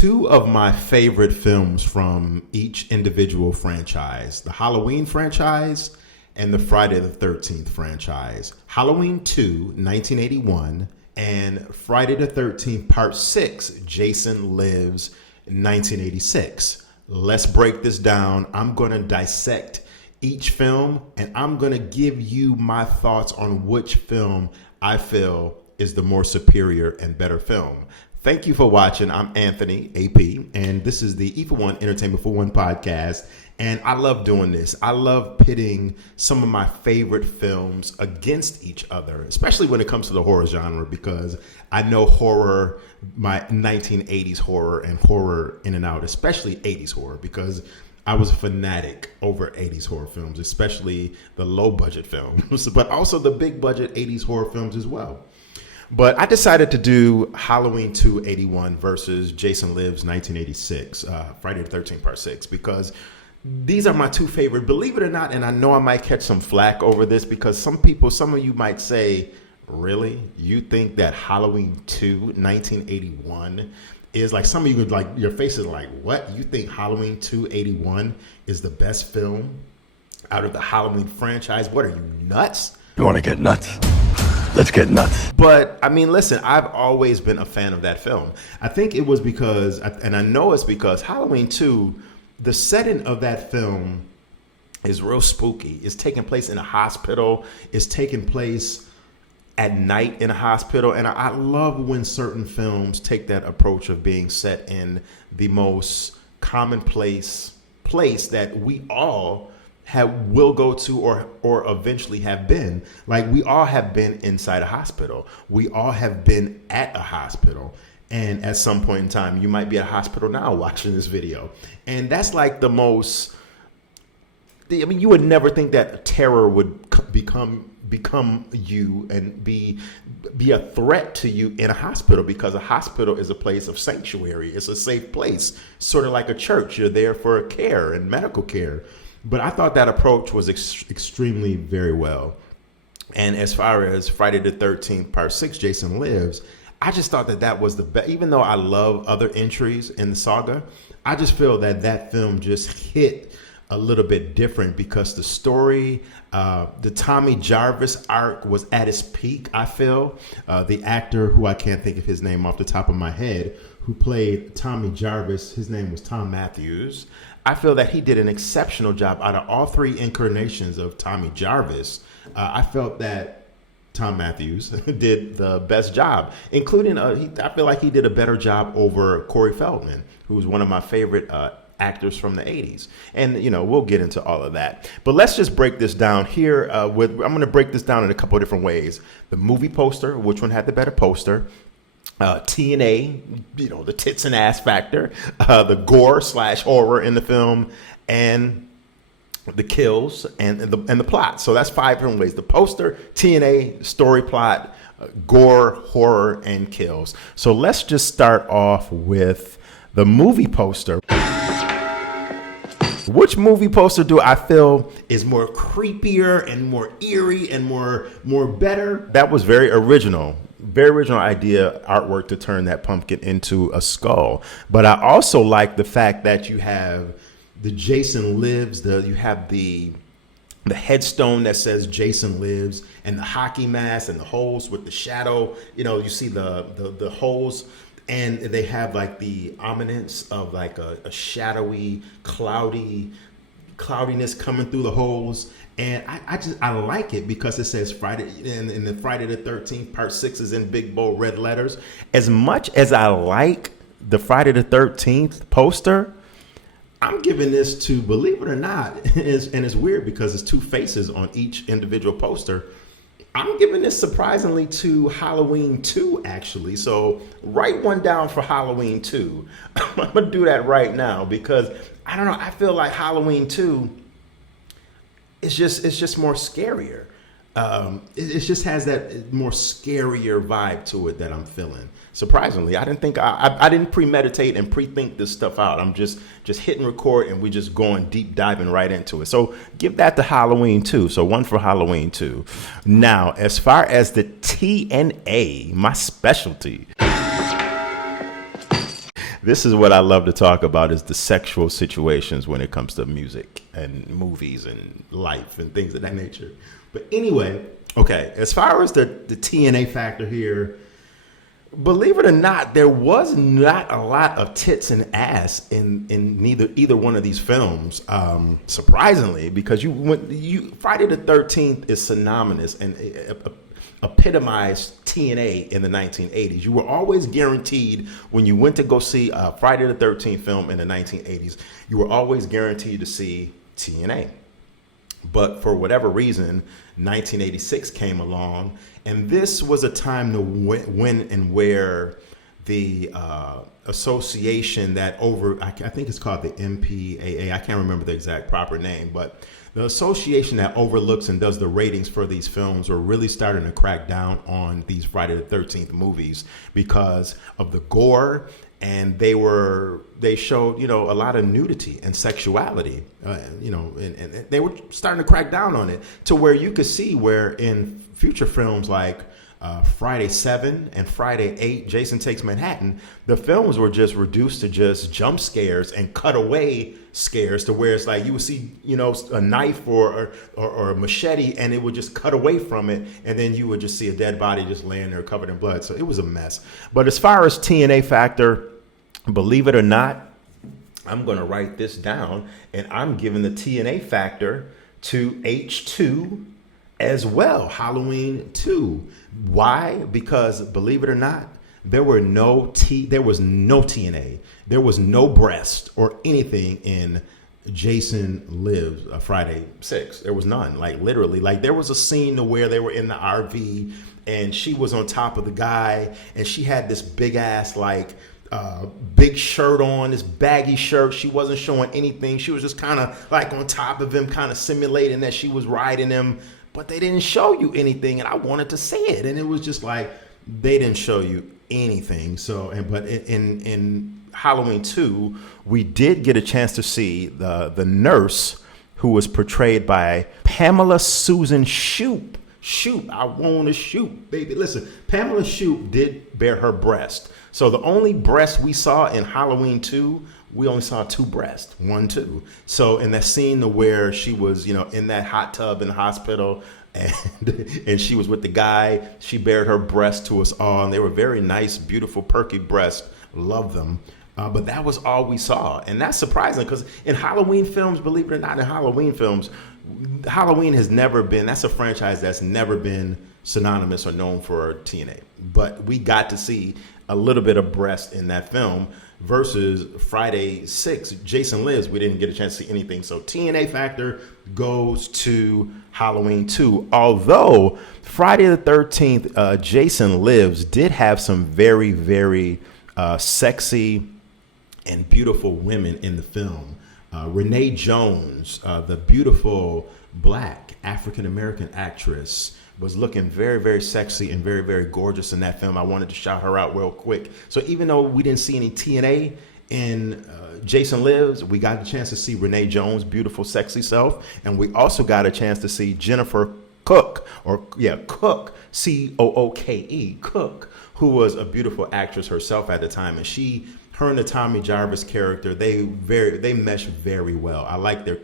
two of my favorite films from each individual franchise, the Halloween franchise and the Friday the 13th franchise. Halloween 2, 1981, and Friday the 13th Part 6, Jason Lives, 1986. Let's break this down. I'm going to dissect each film, and I'm going to give you my thoughts on which film I feel is the more superior and better film. Thank you for watching. I'm Anthony, AP, and this is the E for One Entertainment for One podcast. And I love doing this. I love pitting some of my favorite films against each other, especially when it comes to the horror genre, because I know horror, my 1980s horror and horror in and out, especially 80s horror, because I was a fanatic over 80s horror films, especially the low budget films, but also the big budget 80s horror films as well. But I decided to do Halloween 2, 81 versus Jason Lives, 1986, Friday the 13th Part 6, because these are my two favorite, believe it or not, and I know I might catch some flack over this because some of you might say, really? You think that Halloween 2, 1981 is like, some of you would like, your faces are like, what? You think Halloween 2, 81 is the best film out of the Halloween franchise? What are you, nuts? You want to get nuts? Let's get nuts. But I mean, listen, I've always been a fan of that film. I think it was because, and I know it's because Halloween 2, the setting of that film is real spooky. It's taking place in a hospital. It's taking place at night in a hospital. And I love when certain films take that approach of being set in the most commonplace place that we all will go to or eventually have been. Like, we all have been inside a hospital. We all have been at a hospital. And at some point in time, you might be at a hospital now watching this video. And that's like the most, I mean, you would never think that terror would become you and be a threat to you in a hospital, because a hospital is a place of sanctuary. It's a safe place, sort of like a church. You're there for care and medical care. But I thought that approach was extremely very well. And as far as Friday the 13th Part 6, Jason Lives, I just thought that was the best. Even though I love other entries in the saga, I just feel that film just hit a little bit different because the story, the Tommy Jarvis arc was at its peak, I feel. The actor, who I can't think of his name off the top of my head, who played Tommy Jarvis, his name was Tom Matthews. I feel that he did an exceptional job out of all three incarnations of Tommy Jarvis. I felt that Tom Matthews did the best job, including, I feel like he did a better job over Corey Feldman, who was one of my favorite actors from the 80s. And, we'll get into all of that. But let's just break this down here. I'm going to break this down in a couple of different ways. The movie poster, which one had the better poster? TNA, the tits and ass factor, the gore / horror in the film, and the kills and the plot. So that's 5 different ways: the poster, TNA, story, plot, gore, horror, and kills. So let's just start off with the movie poster. Which movie poster do I feel is more creepier and more eerie and more better? That was very original idea, artwork, to turn that pumpkin into a skull. But I also like the fact that you have the Jason Lives, you have the headstone that says Jason Lives, and the hockey mask and the holes with the shadow. You see the holes, and they have like the ominence of like a shadowy, cloudiness coming through the holes. And I like it because it says Friday, and the Friday the 13th Part 6 is in big bold red letters. As much as I like the Friday the 13th poster, I'm giving this to, believe it or not, and it's weird because it's two faces on each individual poster. I'm giving this surprisingly to Halloween 2, actually. So write one down for Halloween 2. I'm going to do that right now because, I don't know, I feel like Halloween 2, it's just more scarier. It just has that more scarier vibe to it that I'm feeling. Surprisingly, I didn't think I didn't premeditate and pre-think this stuff out. I'm just hitting record and we're just going deep diving right into it. So give that to Halloween 2. So one for Halloween 2. Now, as far as the TNA, my specialty, This is what I love to talk about, is the sexual situations when it comes to music and movies and life and things of that nature. But anyway, okay, as far as the TNA factor here, believe it or not, there was not a lot of tits and ass in either one of these films. Surprisingly, because Friday the 13th is synonymous and epitomized TNA in the 1980s. You were always guaranteed, when you went to go see a Friday the 13th film in the 1980s, you were always guaranteed to see TNA. But for whatever reason, 1986 came along, and this was a time to when and where the association that I think it's called the MPAA. I can't remember the exact proper name, but the association that overlooks and does the ratings for these films were really starting to crack down on these Friday the 13th movies because of the gore, and they showed, a lot of nudity and sexuality, and they were starting to crack down on it to where you could see where in future films like Friday 7 and Friday 8, Jason Takes Manhattan, the films were just reduced to just jump scares and cutaway scares, to where it's like you would see, a knife or a machete, and it would just cut away from it, and then you would just see a dead body just laying there covered in blood. So it was a mess. But as far as TNA factor, believe it or not, I'm going to write this down, and I'm giving the TNA factor to H2 as well, Halloween 2. Why? Because believe it or not, there was no TNA. There was no breast or anything in Jason Lives Friday 6. There was none. Like literally, like there was a scene to where they were in the RV and she was on top of the guy and she had this big ass big shirt on, this baggy shirt. She wasn't showing anything. She was just kind of like on top of him, kind of simulating that she was riding him. But they didn't show you anything, and I wanted to see it. And it was just like, they didn't show you anything. So, but in Halloween 2, we did get a chance to see the nurse, who was portrayed by Pamela Susan Shoop. Shoop, I want to shoot, baby. Listen, Pamela Shoop did bare her breast. So the only breast we saw in Halloween 2, we only saw 2 breasts, 1, 2. So in that scene where she was, in that hot tub in the hospital and she was with the guy, she bared her breasts to us all. And they were very nice, beautiful, perky breasts. Love them. But that was all we saw. And that's surprising because in Halloween films, believe it or not, in Halloween films, Halloween has never been, that's a franchise that's never been synonymous or known for TNA. But we got to see a little bit of breast in that film versus Friday 6, Jason Lives. We didn't get a chance to see anything. So TNA factor goes to Halloween 2. Although Friday the 13th, Jason Lives did have some very, very sexy and beautiful women in the film. Renee Jones, the beautiful black African-American actress, was looking very, very sexy and very, very gorgeous in that film. I wanted to shout her out real quick. So even though we didn't see any TNA in Jason Lives, we got a chance to see Renee Jones' beautiful, sexy self. And we also got a chance to see Jennifer Cook, Cook, C-O-O-K-E, Cook, who was a beautiful actress herself at the time. And her and the Tommy Jarvis character, they mesh very well. I like their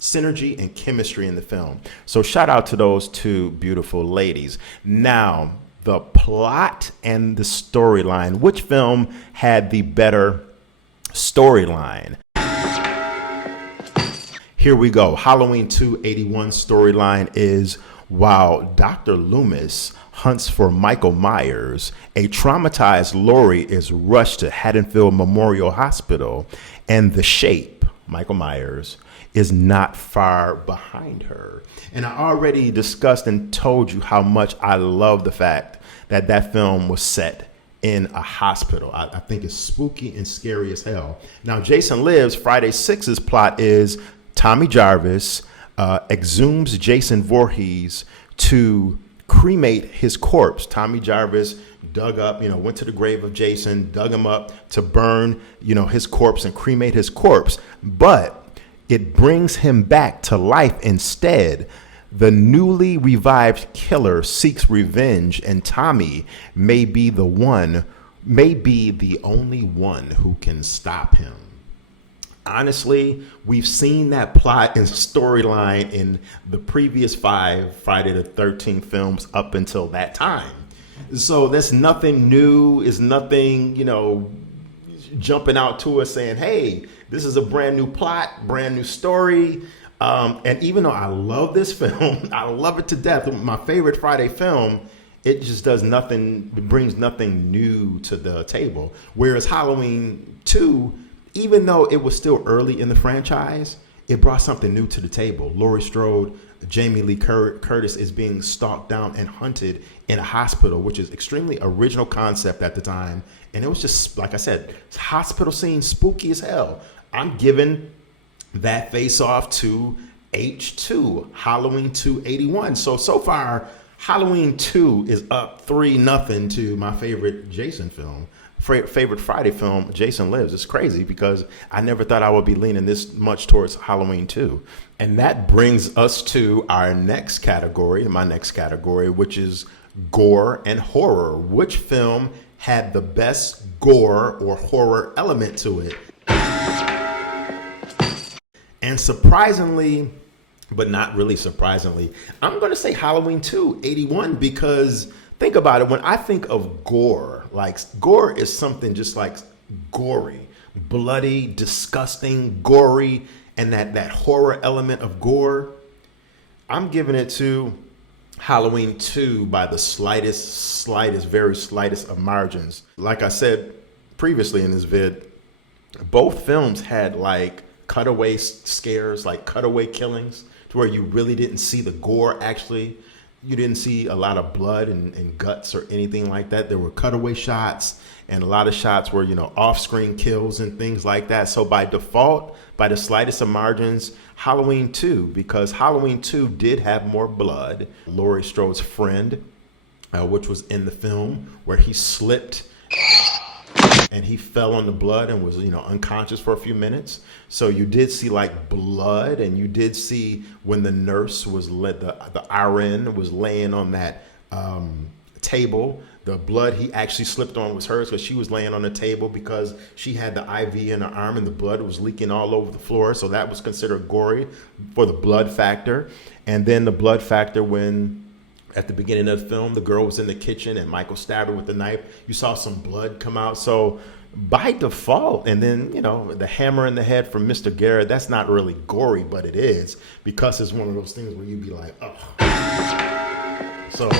synergy and chemistry in the film. So shout out to those two beautiful ladies. Now, the plot and the storyline. Which film had the better storyline? Here we go. Halloween 281 storyline is, while Dr. Loomis hunts for Michael Myers, a traumatized Lori is rushed to Haddonfield Memorial Hospital, and the Shape, Michael Myers, is not far behind her. And I already discussed and told you how much I love the fact that that film was set in a hospital. I think it's spooky and scary as hell. Now, Jason Lives, Friday 6's plot is Tommy Jarvis exhumes Jason Voorhees to cremate his corpse. Tommy Jarvis dug up, went to the grave of Jason, dug him up to burn, his corpse and cremate his corpse. But it brings him back to life instead. The newly revived killer seeks revenge, and Tommy may be the one may be the only one who can stop him. Honestly, we've seen that plot and storyline in the previous 5 Friday the 13th films up until that time. So that's nothing new, is nothing, jumping out to us saying, hey, this is a brand new plot, brand new story. And even though I love this film, I love it to death, my favorite Friday film, it just does nothing, it brings nothing new to the table. Whereas Halloween 2, even though it was still early in the franchise, it brought something new to the table. Laurie Strode, Jamie Lee Curtis is being stalked down and hunted in a hospital, which is extremely original concept at the time. And it was just, like I said, hospital scene, spooky as hell. I'm giving that face off to H2, Halloween 2 81. So far, Halloween 2 is up 3-0 to my favorite Jason film. Favorite Friday film, Jason Lives. It's crazy because I never thought I would be leaning this much towards Halloween 2. And that brings us to our next category, my next category, which is gore and horror. Which film had the best gore or horror element to it? And surprisingly, but not really surprisingly, I'm going to say Halloween 2 81 because think about it. When I think of gore, like gore is something just like gory, bloody, disgusting, gory, and that horror element of gore. I'm giving it to Halloween 2 by the slightest, very slightest of margins. Like I said previously in this vid, both films had like cutaway scares, like cutaway killings, to where you really didn't see the gore actually. You didn't see a lot of blood and guts or anything like that. There were cutaway shots, and a lot of shots were, off-screen kills and things like that. So by default, by the slightest of margins, Halloween 2, because Halloween 2 did have more blood. Laurie Strode's friend, which was in the film, where he slipped and he fell on the blood and was, unconscious for a few minutes. So you did see like blood, and you did see when the nurse was the RN was laying on that table. The blood he actually slipped on was hers because she was laying on the table because she had the IV in her arm and the blood was leaking all over the floor. So that was considered gory for the blood factor. And then the blood factor when at the beginning of the film, the girl was in the kitchen and Michael stabbed her with the knife. You saw some blood come out. So by default, and then, the hammer in the head from Mr. Garrett, that's not really gory, but it is because it's one of those things where you'd be like, oh. So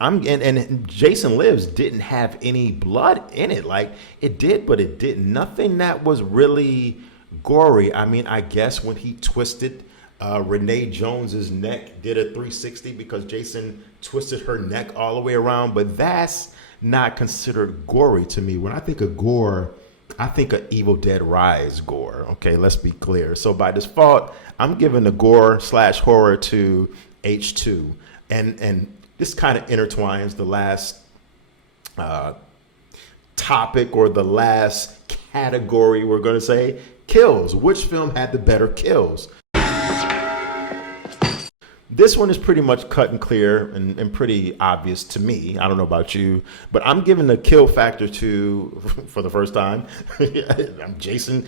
and Jason Lives didn't have any blood in it. Like it did, but it didn't. Nothing that was really gory. I mean, I guess when he twisted Renee Jones's neck, did a 360 because Jason twisted her neck all the way around, but that's not considered gory to me. When I think of gore, I think of Evil Dead Rise gore. Okay, let's be clear. So by default, I'm giving the gore / horror to H2, and this kind of intertwines the last topic or the last category. We're going to say kills. Which film had the better kills? This one is pretty much cut and clear and pretty obvious to me. I don't know about you, but I'm giving the kill factor to, for the first time, Jason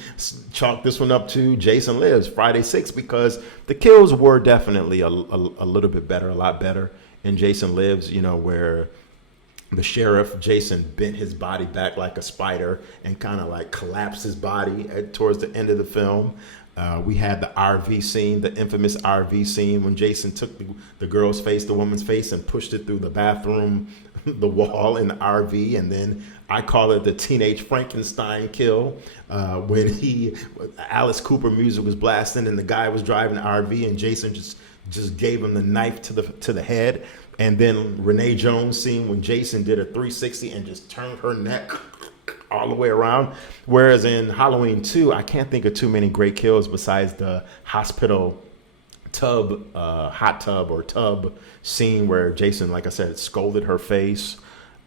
chalked this one up to Jason Lives, Friday 6, because the kills were definitely a little bit better, a lot better in Jason Lives, where the sheriff, Jason, bent his body back like a spider and kind of like collapsed his body towards the end of the film. We had the RV scene, the infamous RV scene when Jason took the girl's face, the woman's face, and pushed it through the bathroom, the wall in the RV. And then I call it the teenage Frankenstein kill when Alice Cooper music was blasting and the guy was driving the RV and Jason just gave him the knife to the head. And then Renee Jones scene when Jason did a 360 and just turned her neck all the way around. Whereas in Halloween 2, I can't think of too many great kills besides the hospital hot tub or tub scene where Jason, like I said, scolded her face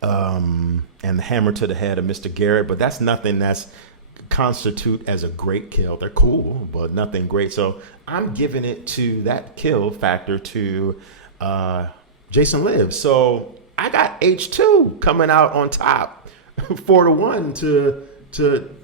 and the hammer to the head of Mr. Garrett. But that's nothing that's constitute as a great kill. They're cool, but nothing great. So I'm giving it to that kill factor to Jason Lives. So I got H2 coming out on top. 4-1 to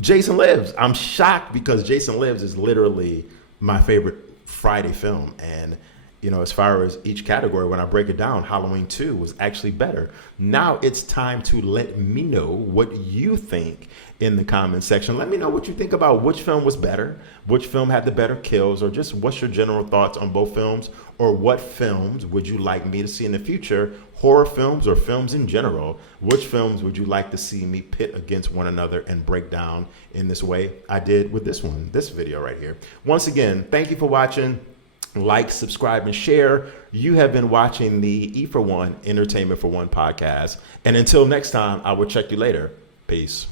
Jason Lives. I'm shocked because Jason Lives is literally my favorite Friday film. And, you know, as far as each category, when I break it down, Halloween 2 was actually better. Now it's time to let me know what you think in the comment section. Let me know what you think about which film was better, which film had the better kills, or just what's your general thoughts on both films, or what films would you like me to see in the future, horror films or films in general. Which films would you like to see me pit against one another and break down in this way I did with this video right here. Once again, thank you for watching. Like, subscribe, and share. You have been watching the E for One Entertainment for One podcast. And until next time, I will check you later. Peace.